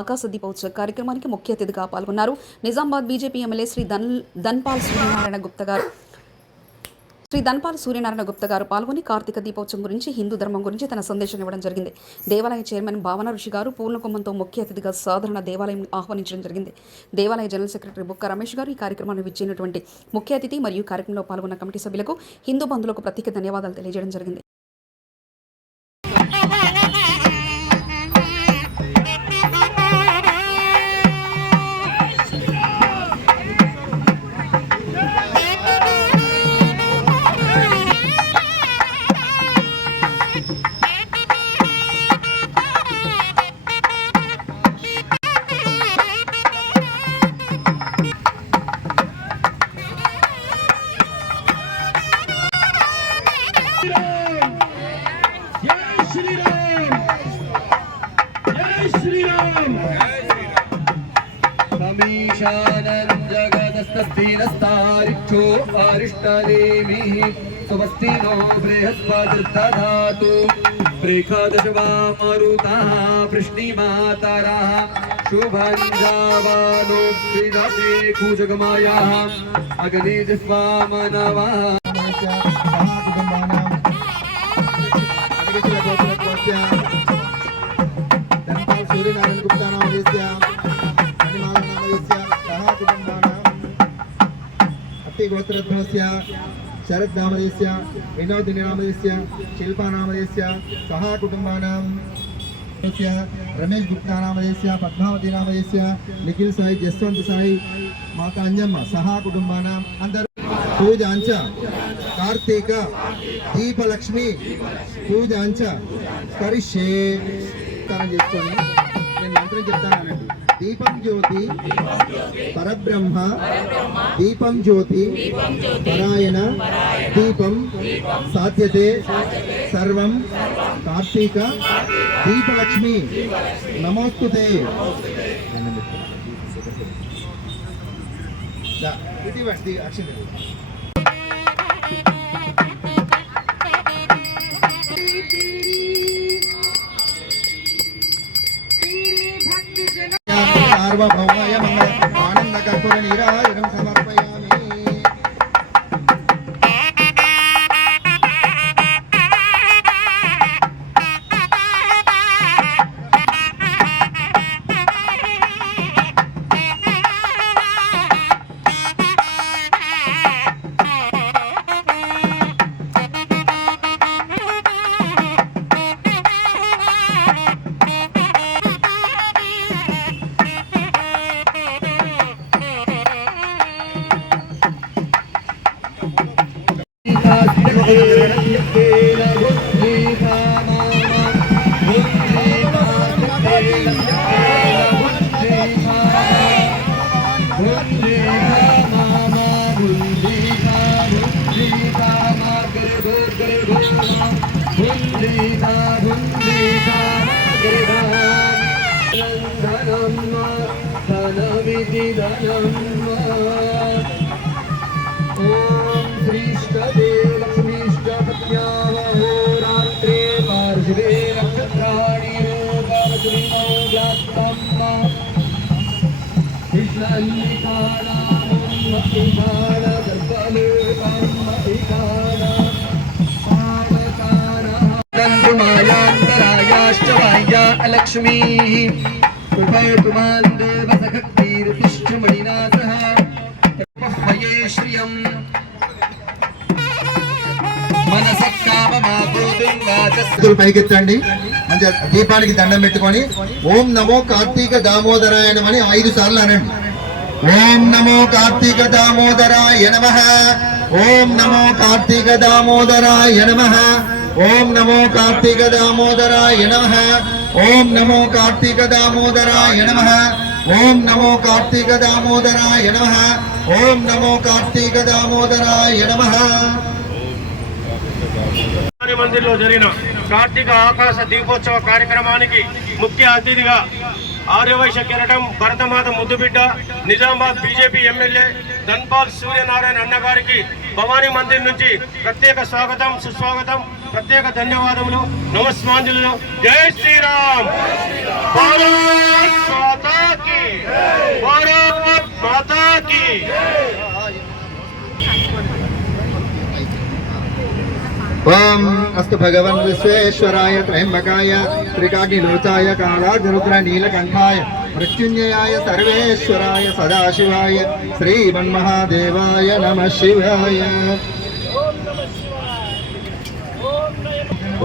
ఆకాశ దీపోత్సవ కార్యక్రమానికి ముఖ్య అతిథిగా పాల్గొన్నారు నిజామాబాద్ బీజేపీ ఎమ్మెల్యే శ్రీ ధన్పాల్ సూర్యనారాయణ గుప్తా గారు పాల్గొని కార్తీక దీపోత్సవం గురించి హిందూ ధర్మం గురించి తన సందేశం ఇవ్వడం జరిగింది. దేవాలయ చైర్మన్ భావన ఋషి గారు పూర్ణకుంభంతో ముఖ్య అతిథిగా సాధారణ దేవాలయం ఆహ్వానించడం జరిగింది. దేవాలయ జనరల్ సెక్రటరీ బుక్క రమేష్ గారు ఈ కార్యక్రమాన్ని విచ్చేసినటువంటి ముఖ్య అతిథి మరియు కార్యక్రమంలో పాల్గొన్న కమిటీ సభ్యులకు హిందూ బంధువులకు ప్రత్యేక ధన్యవాదాలు తెలియజేయడం జరిగింది. समीशानं जगदस्तस्तिरस्तारिक्षो अरिष्टनेमिः स्वस्तिनो बृहस्पतिर्दधातु बृहदशवा मरुतः वृष्णिमातरः शुभं जावानो विदते कुजगमायाः अग्ने जिह्वा मनवः सूर्यनारायण गुप्ता नामधेस्य गोत्रध्वस्य शरद नामधेस्य विनोद नामधेस्य शिल्पा नामधेस्य सह कुटुंबानां रमेश गुप्ता नामधेस्य पद्मावती नामधेस्य निखिल साई जसवंत साई माता अंजम्मा सह कुटुंबानां अंदर पूजांच कार्तिक दीपलक्ष्मी पूजांच करिष्ये कारण చేసుకొని నేను మంత్రం చెప్తానండి. दीपम ज्योति परब्रह्म दीपम ज्योति परायण दीपम साध्यते सर्वं कार्तिक दीपलक्ष्मी नमोस्तुते. सार्वभौमाय मंगल आनंद कर्पूर नीराजनं समर्पयामि. लक्ष्मी उपयतुमान् देवसखक्तिर्तिष्ठमणिना सह उपह्वये श्रियम् పైకెత్తండి. మంచిగా దీపానికి దండం పెట్టుకొని ఓం నమో కార్తీక దామోదరాయ నమని 5 సార్లు అనండి. ఓం నమో కార్తీక దామోదరాయ నమః. ఓం నమో కార్తీక దామోదరాయ నమః. ఓం నమో కార్తీక దామోదరాయ నమః. ఓం నమో కార్తీక దామోదరాయ నమః. ఓం నమో కార్తీక దామోదరాయ నమః. ఓం నమో కార్తీక దామోదరాయ నమః. మందిర్లో జరిగిన కార్తీక ఆకాశ దీపోత్సవ కార్యక్రమానికి ముఖ్య అతిథిగా ఆర్యవైశ్య కిరటం భరతమాత ముద్దుబిడ్డ నిజామాబాద్ బీజేపీ ఎమ్మెల్యే ధన్పాల్ సూర్యనారాయణ అన్నగారికి భవానీ మందిర్ నుంచి ప్రత్యేక స్వాగతం సుస్వాగతం. ప్రత్యేక ధన్యవాదములు, నమస్మాంజలు. జై శ్రీరామ్. భారత్ మాతా కీ, భారత్ మాతా కీ. ఓం అస్తు భగవన్ విశ్వేశ్వరాయ త్రయంబకాయ త్రికాగ్నిలోచాయ కాలాగ్నిరుద్ర నీలకంఠాయ మృత్యుంజయాయ సర్వేశ్వరాయ సదాశివాయ శ్రీమన్మహాదేవాయ నమః శివాయ.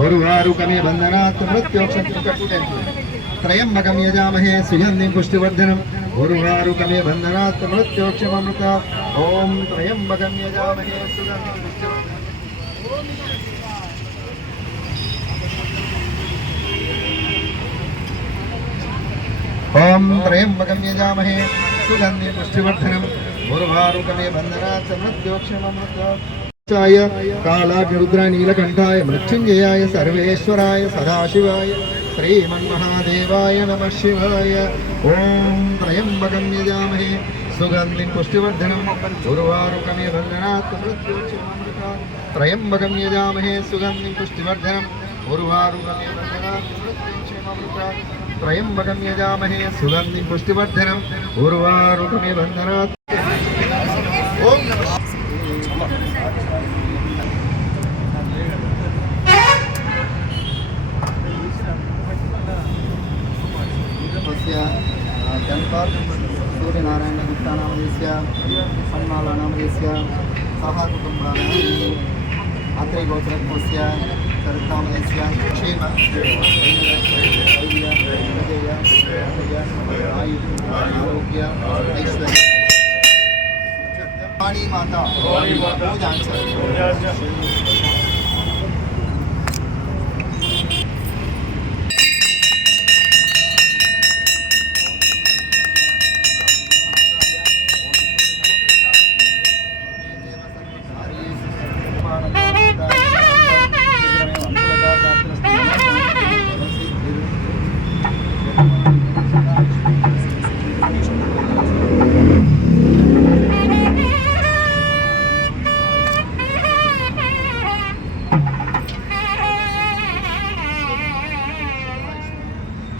ఉర్వారుకమే బంధనాత్ మృత్యోక్షం త్రయంబకం యజామహే సుగంధిం పుష్టివర్ధనం. ఉర్వారుకమే బంధనాత్ మృత్యోక్షమమృత. ఓం త్రయంబకం యజామహే సుగంధిం పుష్టివర్ధనం. ఓం త్రయంబకం యజామహే సుగంధిం పుష్టివర్ధనం. ఉర్వారుకమే బంధనాత్ మృత్యోక్షమమృతాయ కాలాగ్నిరుద్ర నీలకంఠాయ మృత్యుంజయాయ సర్వేశ్వరాయ సదాశివాయ శ్రీమన్మహాదేవాయ నమః శివాయ. ఓం త్రయంబకం యజామహే సుగంధిం పుష్టివర్ధనం. ఉర్వారుకమే బంధనాత్ మృత్యోక్షమమృతాయ త్రయంబకం యజామహే సుగంధిం పుష్టివర్ధనం. ఉర్వారుకమే బంధనాత్ మృత్యోక్షమమృతాయ త్రయంబకం యజామహే సుగంధిం పుష్టివర్ధనం. ఉర్వారుకమే బంధనాత్. ఓం నమః जनपद सूर्यनारायण गुप्ता नामधेस्य सन्माला नामधेस्य सह कुटुम्बानां अत्रे गोत्रस्य चरितामधेस्य क्षेम आरोग्य ऐश्वर्य वाणी माता पूजा.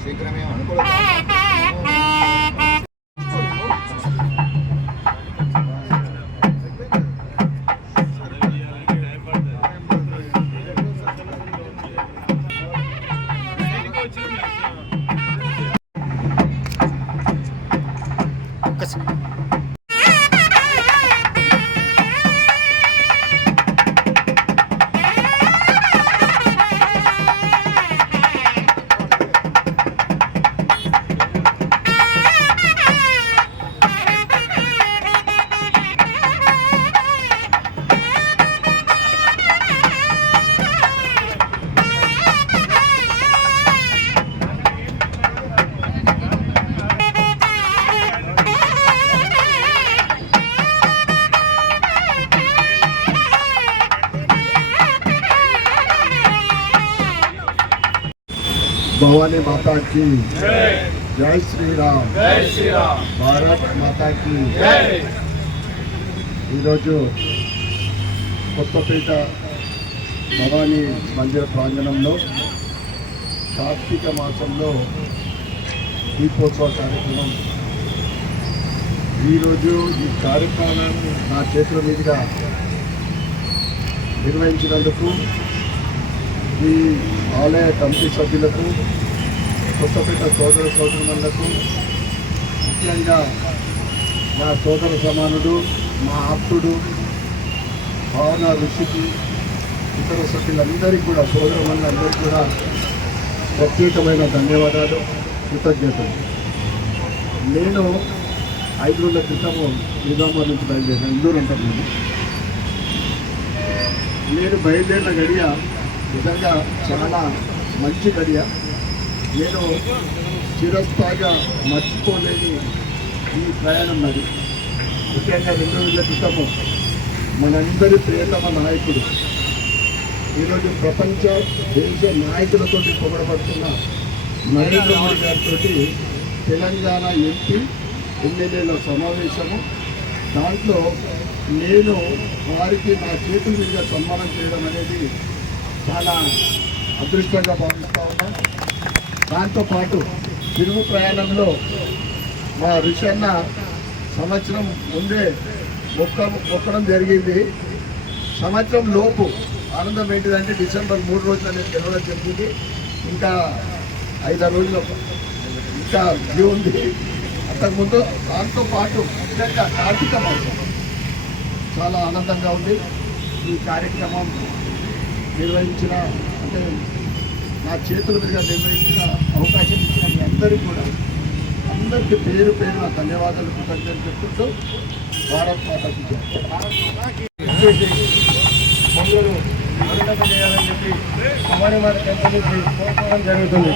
శీఘ్రమే అనుకూల भवानी माता की जय श्री राम. भारत माता की కొత్తపేట భవానీ మందిర ప్రాంగణంలో కార్తీక మాసంలో దీపోత్సవ కార్యక్రమం. ఈరోజు ఈ కార్యక్రమాన్ని నా చేతుల మీదుగా నిర్వహించినందుకు ఈ ఆలయ కమిటీ సభ్యులకు, కొత్తపేట సోదర సోదరులకు, ముఖ్యంగా నా సోదర సమానుడు, మా ఆప్తుడు భావన ఋషికి, ఇతర సభ్యులందరికీ కూడా, సోదరులందరికీ కూడా ప్రత్యేకమైన ధన్యవాదాలు, కృతజ్ఞతలు. నేను 5 రోజుల క్రితము నిజామాబాద్ నుంచి బయలుదేరిన, ఇందూరు ఉంటాను. నేను బయలుదేరిన గడియ నిజంగా చాలా మంచి గడియ. నేను చిరస్థాయిగా మర్చిపోలేని ఈ ప్రయాణం నాది. ముఖ్యంగా 2 రోజుల క్రితము మనందరి ప్రియతమ నాయకుడు, ఈరోజు ప్రపంచ దేశ నాయకులతో పొగడబడుతున్న నరేంద్ర మోడీ గారితో తెలంగాణ ఎంపీ ఎమ్మెల్యేల సమావేశము. దాంట్లో నేను వారికి నా చేతుల మీద సన్మానం చేయడం అనేది చాలా అదృష్టంగా భావిస్తూ ఉన్నాం. దాంతోపాటు తిరుగు ప్రయాణంలో మా ఋషన్న సంవత్సరం ముందే మొక్కడం జరిగింది. సంవత్సరం లోపు ఆనందం ఏంటిదంటే డిసెంబర్ 3 రోజులు అనేది తెలవడం జరిగింది. ఇంకా 5 రోజులు ఇంకా వ్యూ ఉంది. అంతకుముందు దాంతోపాటు నిజంగా కార్తీక మాసం చాలా ఆనందంగా ఉంది. ఈ కార్యక్రమం నిర్వహించిన అంటే నా చేతుల మీద నిర్వహించిన అవకాశం ఇచ్చిన మీ అందరికీ కూడా అందరికీ పేరు పేరున ధన్యవాదాలు కృతజ్ఞతలు చెప్పుకుంటూ భారత్ మాతకి మమ్మల్ని ఆనందం చేయాలని చెప్పి అమ్మని మాట కంపెనీ కోరుకోవడం జరుగుతుంది.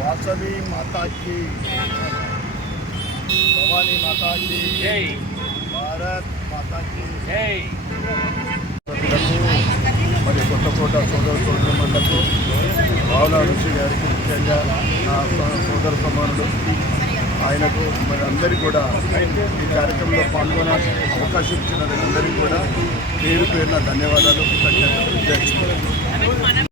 వాసవి మాతాకి, భవానీ మాతాకి, భారత్ మాతాకి. మరి కొత్తకోట సోదరులకు భావన ఋషి గారికి ముఖ్యంగా నా సోదర సమానుడు ఆయనకు మరి అందరికీ కూడా ఈ కార్యక్రమంలో పాల్గొనే అవకాశం ఇచ్చిన అందరికీ కూడా పేరు పేరున ధన్యవాదాలు కృతజ్ఞతలు.